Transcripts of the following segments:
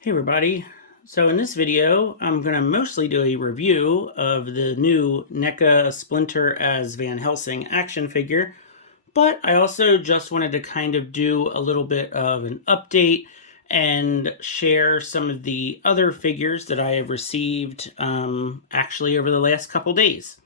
Hey everybody. So in this video, I'm going to mostly do a review of the new NECA Splinter as Van Helsing action figure, but I also just wanted to kind of do a little bit of an update and share some of the other figures that I have received actually over the last couple days.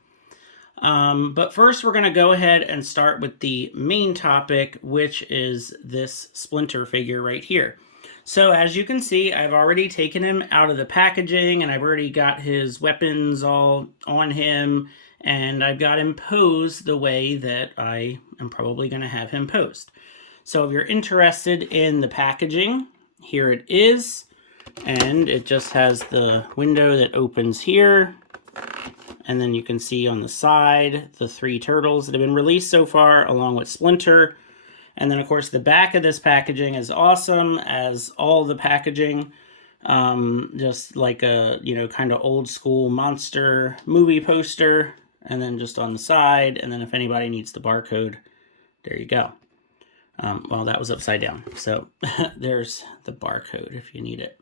But first, we're going to go ahead and start with the main topic, which is this Splinter figure right here. So as you can see, I've already taken him out of the packaging and I've already got his weapons all on him, and I've got him posed the way that I am probably going to have him posed. So if you're interested in the packaging, here it is. And it just has the window that opens here. And then you can see on the side the 3 turtles that have been released so far, along with Splinter. And then, of course, the back of this packaging is awesome, as all the packaging. Just like a, kind of old school monster movie poster. And then just on the side. And then if anybody needs the barcode, there you go. Well, that was upside down. So there's the barcode if you need it.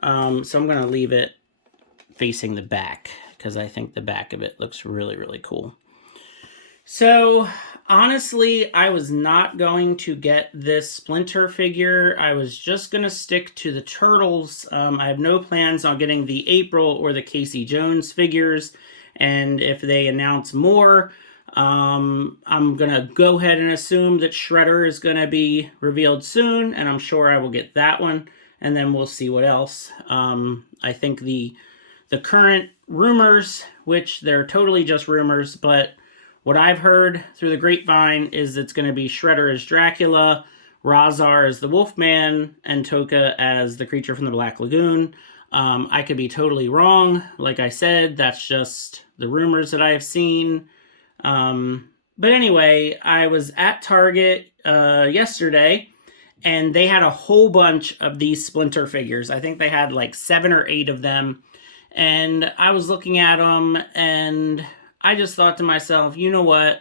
So I'm going to leave it facing the back, because I think the back of it looks really, really cool. So honestly, I was not going to get this Splinter figure. I was just going to stick to the turtles. I have no plans on getting the April or the Casey Jones figures. And if they announce more, I'm going to go ahead and assume that Shredder is going to be revealed soon. And I'm sure I will get that one. And then we'll see what else. I think the current rumors, which they're totally just rumors, but what I've heard through the grapevine is it's going to be Shredder as Dracula, Razar as the Wolfman, and Toka as the creature from the Black Lagoon. I could be totally wrong. Like I said, that's just the rumors that I have seen. But anyway, I was at Target yesterday, and they had a whole bunch of these Splinter figures. I think they had like 7 or 8 of them. And I was looking at them, and I just thought to myself, you know what?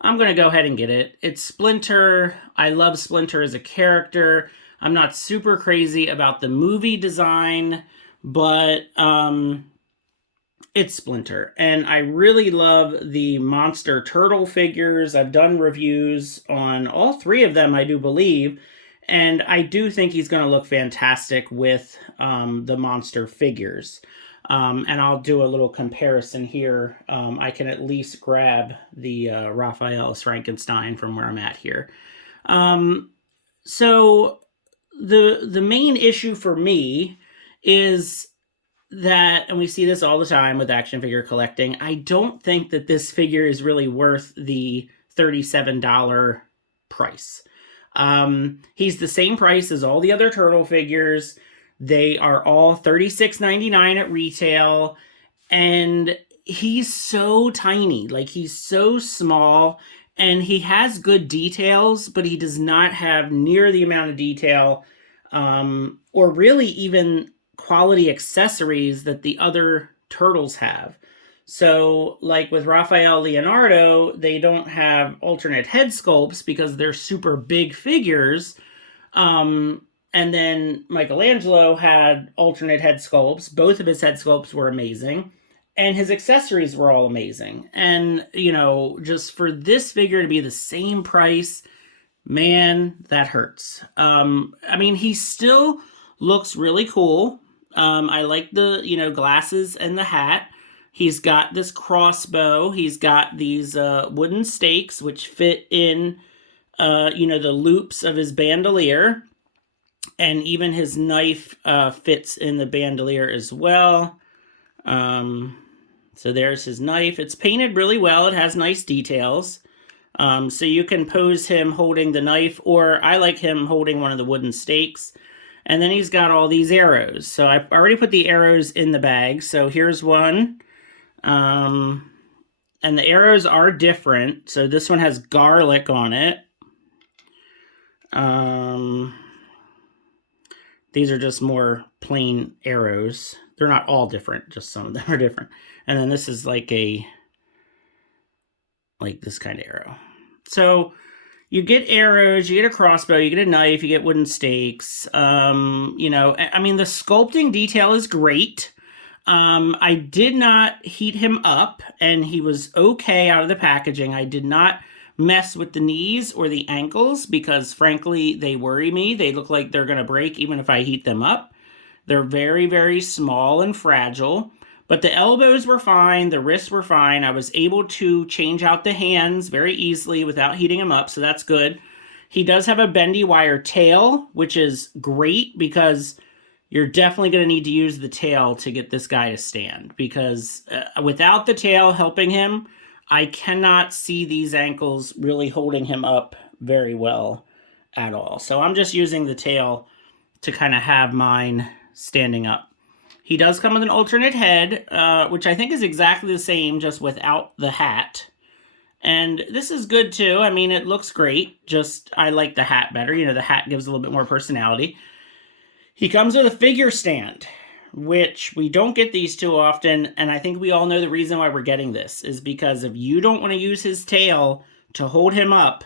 I'm going to go ahead and get it. It's Splinter. I love Splinter as a character. I'm not super crazy about the movie design, but it's Splinter. And I really love the monster turtle figures. I've done reviews on all 3 of them, I do believe. And I do think he's going to look fantastic with the monster figures. And I'll do a little comparison here. I can at least grab the Raphael's Frankenstein from where I'm at here. So the main issue for me is that, and we see this all the time with action figure collecting, I don't think that this figure is really worth the $37 price. He's the same price as all the other turtle figures. They are all $36.99 at retail, and he's so tiny. Like, he's so small, and he has good details, but he does not have near the amount of detail or really even quality accessories that the other turtles have. So, like with Raphael, Leonardo, they don't have alternate head sculpts because they're super big figures. And then Michelangelo had alternate head sculpts. Both of his head sculpts were amazing. And his accessories were all amazing. And, just for this figure to be the same price, man, that hurts. He still looks really cool. I like the, glasses and the hat. He's got this crossbow. He's got these wooden stakes, which fit in, the loops of his bandolier. And even his knife fits in the bandolier as well. So there's his knife. It's painted really well. It has nice details. So you can pose him holding the knife, or I like him holding one of the wooden stakes. And then he's got all these arrows. So I already put the arrows in the bag. So here's one. And the arrows are different. So this one has garlic on it. These are just more plain arrows. They're not all different, just some of them are different. And then this is like this kind of arrow. So, you get arrows, you get a crossbow, you get a knife, you get wooden stakes. You know, I mean, the sculpting detail is great. I did not heat him up, and he was okay out of the packaging. I did not mess with the knees or the ankles because, frankly, they worry me. They look like they're going to break even if I heat them up. They're very, very small and fragile. But the elbows were fine, the wrists were fine. I was able to change out the hands very easily without heating them up, so that's good. He does have a bendy wire tail, which is great because you're definitely going to need to use the tail to get this guy to stand, because without the tail helping him, I cannot see these ankles really holding him up very well at all. So I'm just using the tail to kind of have mine standing up. He does come with an alternate head, which I think is exactly the same, just without the hat. And this is good too. I mean, it looks great. Just, I like the hat better. You know, the hat gives a little bit more personality. He comes with a figure stand, which we don't get these too often. And I think we all know the reason why we're getting this is because if you don't want to use his tail to hold him up,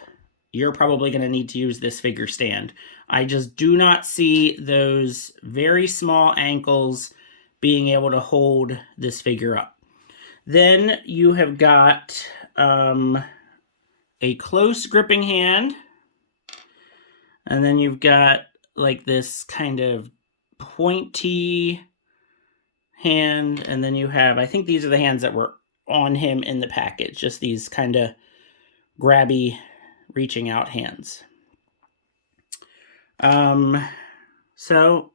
you're probably going to need to use this figure stand. I just do not see those very small ankles being able to hold this figure up. Then you have got a close gripping hand. And then you've got like this kind of pointy hand. And then you have, I think these are the hands that were on him in the package. Just these kind of grabby, reaching out hands. So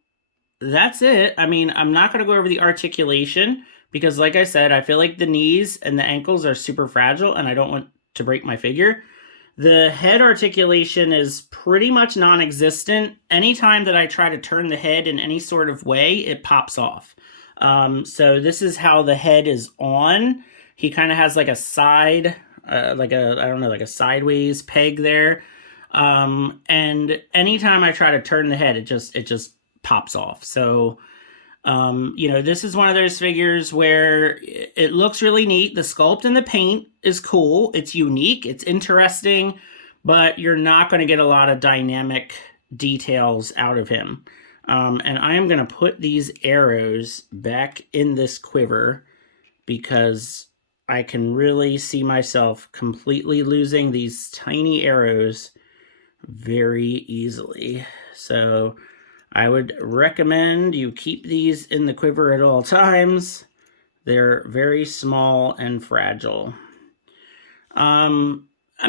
that's it. I mean, I'm not going to go over the articulation because, like I said, I feel like the knees and the ankles are super fragile and I don't want to break my figure. The head articulation is pretty much non-existent. Anytime that I try to turn the head in any sort of way, it pops off. So this is how the head is on. He kind of has like a side, like a sideways peg there. And anytime I try to turn the head, it just pops off. So, you know, this is one of those figures where it looks really neat. The sculpt and the paint is cool. It's unique. It's interesting, but you're not going to get a lot of dynamic details out of him. And I am going to put these arrows back in this quiver because I can really see myself completely losing these tiny arrows very easily. So I would recommend you keep these in the quiver at all times. They're very small and fragile. I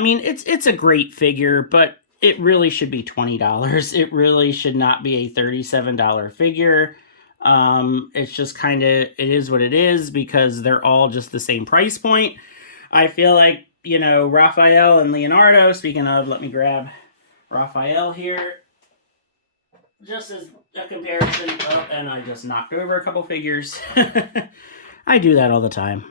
mean, it's a great figure, but it really should be $20. It really should not be a $37 figure. It's just kind of, it is what it is because they're all just the same price point. I feel like, you know, Raphael and Leonardo, speaking of, let me grab Raphael here. Just as a comparison, oh, and I just knocked over a couple figures. I do that all the time.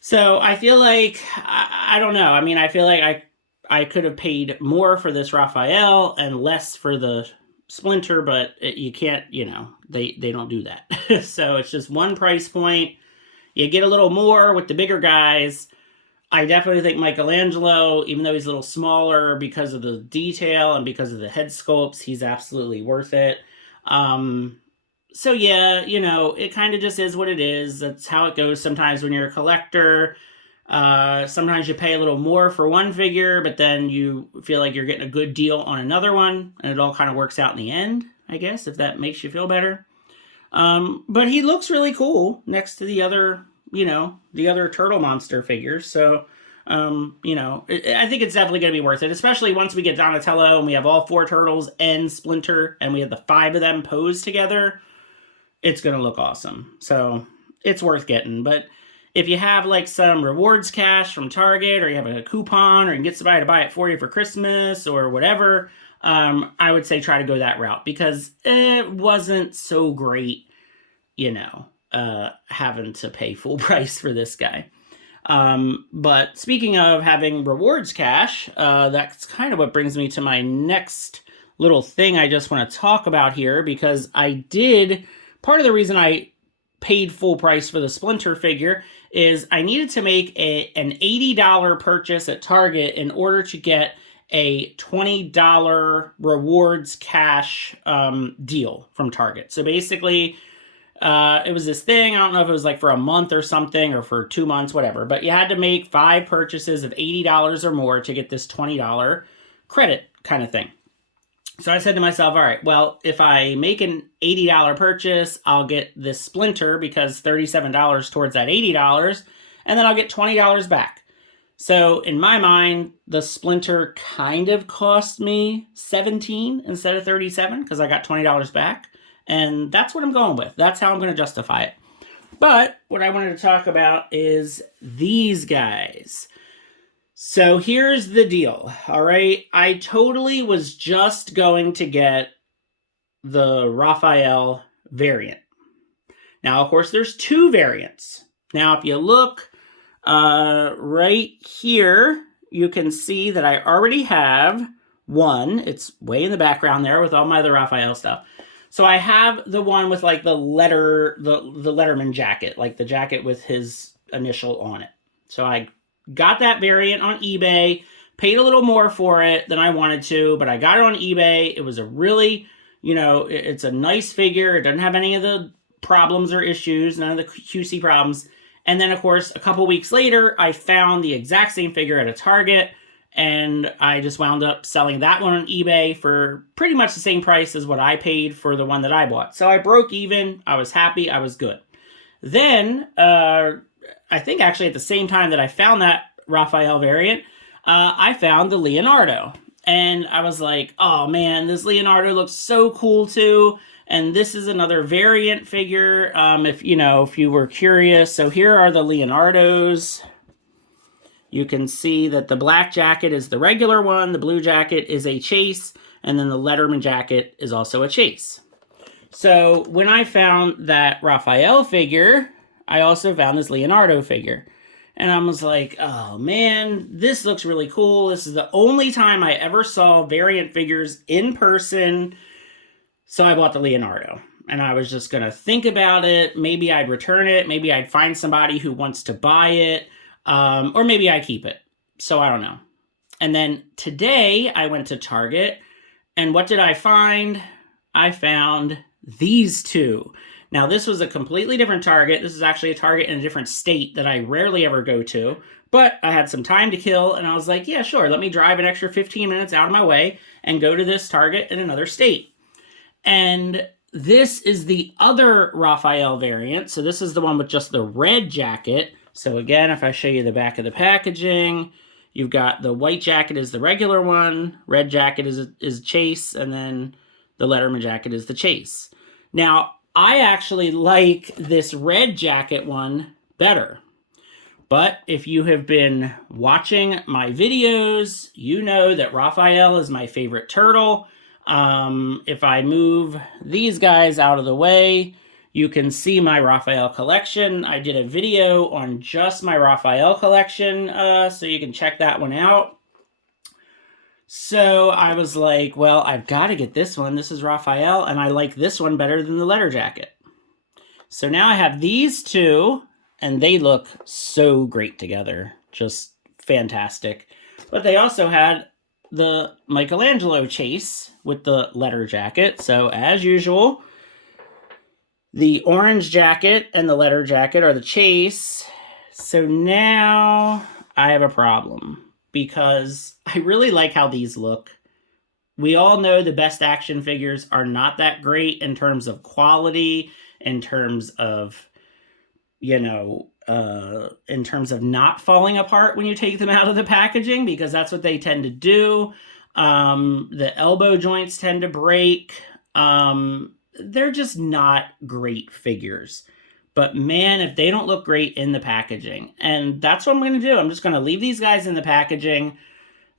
So I feel like, I don't know. I mean, I feel like I could have paid more for this Raphael and less for the Splinter, but you can't, you know, they don't do that. So it's just one price point. You get a little more with the bigger guys. I definitely think Michelangelo, even though he's a little smaller because of the detail and because of the head sculpts, he's absolutely worth it. So yeah, you know, it kind of just is what it is. That's how it goes sometimes when you're a collector. Sometimes you pay a little more for one figure, but then you feel like you're getting a good deal on another one, and it all kind of works out in the end, I guess, if that makes you feel better. But he looks really cool next to the other, you know, the other turtle monster figures. So, you know, I think it's definitely going to be worth it, especially once we get Donatello and we have all 4 turtles and Splinter and we have the 5 of them posed together. It's going to look awesome. So it's worth getting. But if you have like some rewards cash from Target, or you have a coupon, or you can get somebody to buy it for you for Christmas or whatever, I would say try to go that route because it wasn't so great, you know, having to pay full price for this guy. But speaking of having rewards cash, that's kind of what brings me to my next little thing I just want to talk about here, because part of the reason I paid full price for the Splinter figure is I needed to make an $80 purchase at Target in order to get a $20 rewards cash deal from Target. So basically, it was this thing. I don't know if it was like for a month or something or for 2 months, whatever. But you had to make 5 purchases of $80 or more to get this $20 credit kind of thing. So I said to myself, all right, well, if I make an $80 purchase, I'll get this Splinter because $37 towards that $80, and then I'll get $20 back. So in my mind, the Splinter kind of cost me $17 instead of $37 because I got $20 back. And that's what I'm going with. That's how I'm going to justify it. But what I wanted to talk about is these guys. So here's the deal, all right? I totally was just going to get the Raphael variant. Now, of course, there's 2 variants. Now, if you look right here, you can see that I already have one. It's way in the background there with all my other Raphael stuff. So I have the one with like the Letterman jacket, like the jacket with his initial on it. So I got that variant on eBay, paid a little more for it than I wanted to, but I got it on eBay. It was a really, it's a nice figure. It doesn't have any of the problems or issues, none of the QC problems. And then, of course, a couple weeks later, I found the exact same figure at a Target, and I just wound up selling that one on eBay for pretty much the same price as what I paid for the one that I bought. So I broke even. I was happy. I was good. Then, I think actually at the same time that I found that Raphael variant, I found the Leonardo. And I was like, oh man, this Leonardo looks so cool too. And this is another variant figure, if you were curious. So here are the Leonardos. You can see that the black jacket is the regular one, the blue jacket is a chase, and then the Letterman jacket is also a chase. So when I found that Raphael figure, I also found this Leonardo figure. And I was like, oh man, this looks really cool. This is the only time I ever saw variant figures in person. So I bought the Leonardo. And I was just going to think about it. Maybe I'd return it. Maybe I'd find somebody who wants to buy it. Or maybe I keep it. So I don't know. And then today I went to Target. And what did I find? I found these 2. Now, this was a completely different Target. This is actually a Target in a different state that I rarely ever go to. But I had some time to kill, and I was like, yeah, sure, let me drive an extra 15 minutes out of my way and go to this Target in another state. And this is the other Raphael variant. So this is the one with just the red jacket. So again, if I show you the back of the packaging, you've got the white jacket is the regular one, red jacket is chase, and then the Letterman jacket is the chase. Now, I actually like this red jacket one better. But if you have been watching my videos, you know that Raphael is my favorite turtle. If I move these guys out of the way, you can see my Raphael collection. I did a video on just my Raphael collection, so you can check that one out. So I was like, well, I've got to get this one. This is Raphael, and I like this one better than the letter jacket. So now I have these 2, and they look so great together. Just fantastic. But they also had the Michelangelo chase with the letter jacket. So as usual, the orange jacket and the letter jacket are the chase. So now I have a problem, because I really like how these look. We all know the best action figures are not that great in terms of quality, in terms of, in terms of not falling apart when you take them out of the packaging, because that's what they tend to do. The elbow joints tend to break. They're just not great figures. But man, if they don't look great in the packaging. And that's what I'm going to do. I'm just going to leave these guys in the packaging.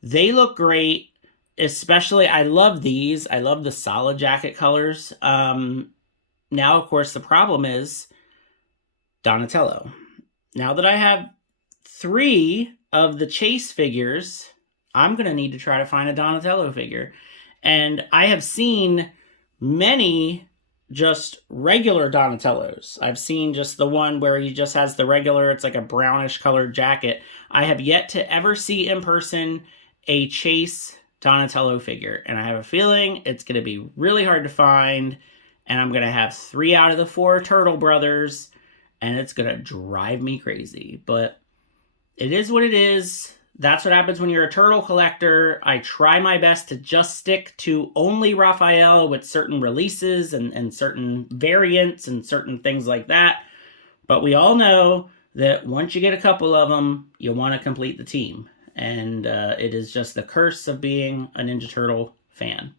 They look great. Especially, I love these. I love the solid jacket colors. Now, of course, the problem is Donatello. Now that I have 3 of the chase figures, I'm going to need to try to find a Donatello figure. And I have seen many just regular Donatellos. I've seen just the one where he just has the regular, it's like a brownish colored jacket. I have yet to ever see in person a Chase Donatello figure, and I have a feeling it's going to be really hard to find, and I'm going to have 3 out of the 4 Turtle Brothers, and it's going to drive me crazy. But it is what it is. That's what happens when you're a turtle collector. I try my best to just stick to only Raphael with certain releases and certain variants and certain things like that. But we all know that once you get a couple of them, you want to complete the team. And it is just the curse of being a Ninja Turtle fan.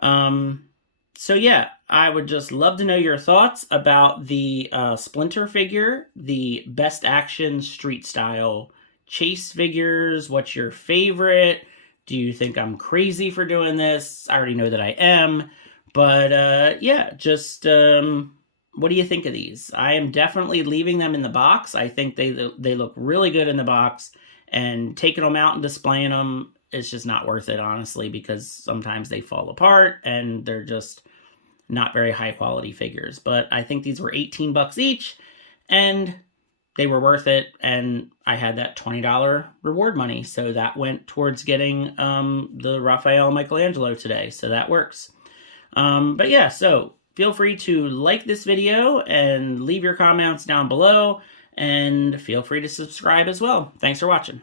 So yeah, I would just love to know your thoughts about the Splinter figure, the BST AXN Street Style Chase figures. What's your favorite? Do you think I'm crazy for doing this? I already know that I am. But yeah, just what do you think of these? I am definitely leaving them in the box. I think they look really good in the box. And taking them out and displaying them is just not worth it, honestly, because sometimes they fall apart and they're just not very high quality figures. But I think these were 18 bucks each, and they were worth it. And I had that $20 reward money, so that went towards getting the Raphael and Michelangelo today, so that works. But yeah, so feel free to like this video and leave your comments down below. And feel free to subscribe as well. Thanks for watching.